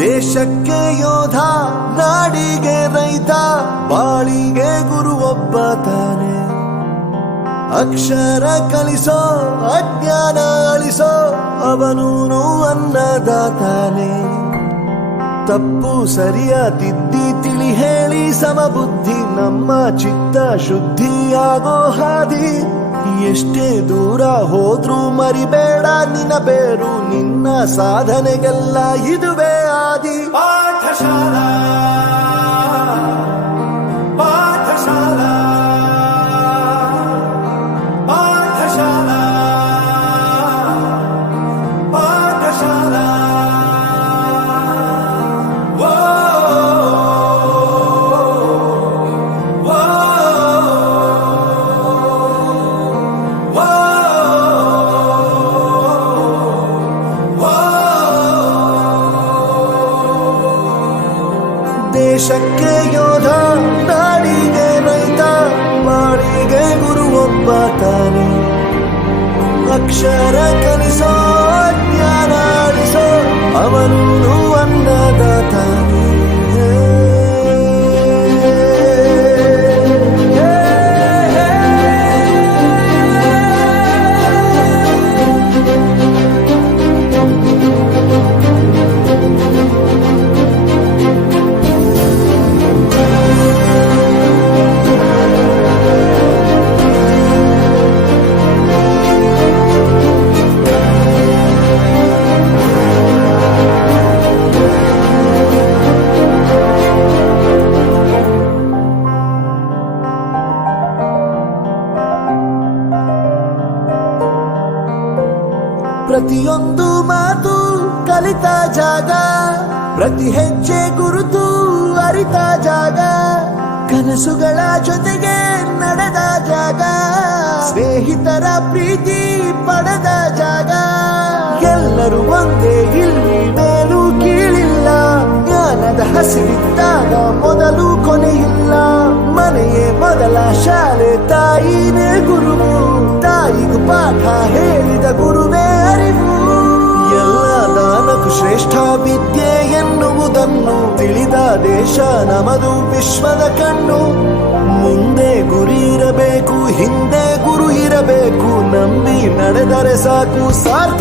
ದೇಶಕ್ಕೆ ಯೋಧ, ನಾಡಿಗೆ ರೈತ, ಬಾಳಿಗೆ ಗುರು ಒಬ್ಬ ತಾನೆ. ಅಕ್ಷರ ಕಲಿಸೋ, ಅಜ್ಞಾನ ಅಳಿಸೋ, ಅವನೂನು ಅನ್ನದಾತಾನೆ. ತಪ್ಪು ಸರಿಯ ತಿದ್ದಿ ತಿಳಿ ಹೇಳಿ ಸಮಬುದ್ಧಿ ನಮ್ಮ ಚಿತ್ತ ಶುದ್ಧಿಯಾಗೋ ಹಾದಿ. ಎಷ್ಟೇ ದೂರ ಹೋದ್ರೂ ಮರಿಬೇಡ ನಿನ್ನ ಬೇರು, ನಿನ್ನ ಸಾಧನೆಗೆಲ್ಲ ಇದುವೇ ಆದಿ. ಪಾಠಶಾಲಾ ಪಾಠಶಾಲಾ ಪಾಠಶಾಲಾ ಪಾಠಶಾಲಾ. ದೇಶಕ್ಕೆ ಯೋಧ, ನಾಡಿಗೆ ರೈತ, ಬಾಳಿಗೆ ಗುರು ಒಬ್ಬ ತಾನೆ. ಅಕ್ಷರ ಕಲಿಸೋ, ಜ್ಞಾನ ಅಳಿಸೋ, ಅವನೂನು ಅನ್ನದಾತಾನೆ. ಪ್ರತಿಯೊಂದು ಮಾತು ಕಲಿತ ಜಾಗ, ಪ್ರತಿ ಹೆಜ್ಜೆ ಗುರುತು ಅರಿತ ಜಾಗ, ಕನಸುಗಳ ಜೊತೆಗೆ ನಡೆದ ಜಾಗ, ಸ್ನೇಹಿತರ ಪ್ರೀತಿ ಪಡೆದ ಜಾಗ. ಎಲ್ಲರೂ ಒಂದೇ, ಇಲ್ಲಿ ಮೇಲೂ ಕೀಳಿಲ್ಲ, ಜ್ಞಾನದ ಹಸಿರಿದ್ದಾಗ ಮೊದಲು ಕೊನೆಯಿಲ್ಲ. ಮನೆಯೇ ಮೊದಲ ಶಾಲೆ, ತಾಯಿನೇ ಗುರುವು, ತಾಯಿಗೂ ಪಾಠ ಹೇಳಿದ ಗುರುವೇ ಅರಿವು. ಎಲ್ಲ ದಾನಕ್ಕೂ ಶ್ರೇಷ್ಠ ವಿದ್ಯೆ ಎನ್ನುವುದನ್ನು ತಿಳಿದ ದೇಶ ನಮದು, ವಿಶ್ವದ ಕಣ್ಣು. ಮುಂದೆ ಗುರಿ ಇರಬೇಕು, ಹಿಂದೆ ಗುರು ಇರಬೇಕು, ನಂಬಿ ನಡೆದರೆ ಸಾಕು ಸಾರ್ಥ.